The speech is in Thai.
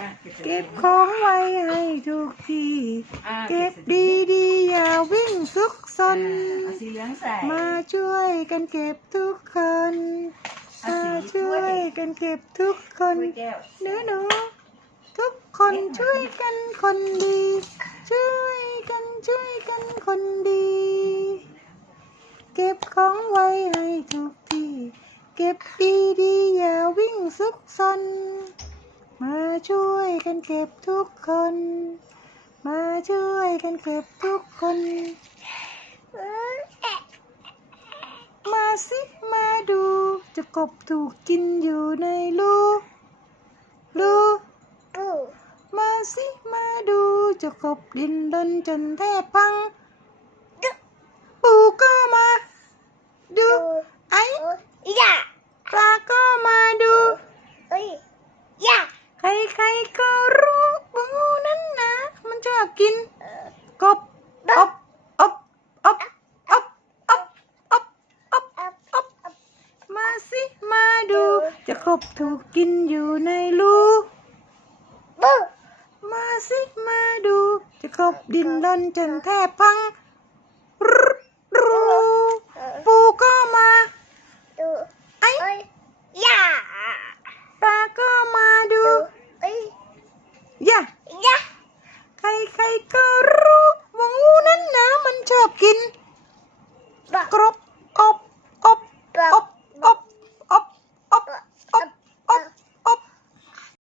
อะเก็บของไว้ให้ทุกที่อะเก็บดีดีๆอย่าวิ่งซุกซอะนเอาสีเหลืองใส่ มาช่วยกันเก็บทุกคน เอามาสีช่วยกันเก็บทุกคนถ้วยแก้วหนูหนู ทุกคนช่วยกันคนดี ช่วยกันช่วยกันคนดี เก็บของไว้ให้ทุกที่ เก็บดีดีอย่าวิ่งซุกซน มาช่วยกันเก็บทุกคน มาช่วยกันเก็บทุกคน มาสิมาดู จะกบถูกกินอยู่ในรูรูมาสิมาดูจะกบดินดนจนแทบพังปูก็มา ดู ไอ้ปลาก็มาดู ใครๆก็รู้ว่างูนั้นนะ มันชอบกินกบอบอบอบอบอบอบอบอบมาสิมาดู จะกบถูกกินอยู่ในรูมาสิมาดู จะกบดินรนจนแทบพัง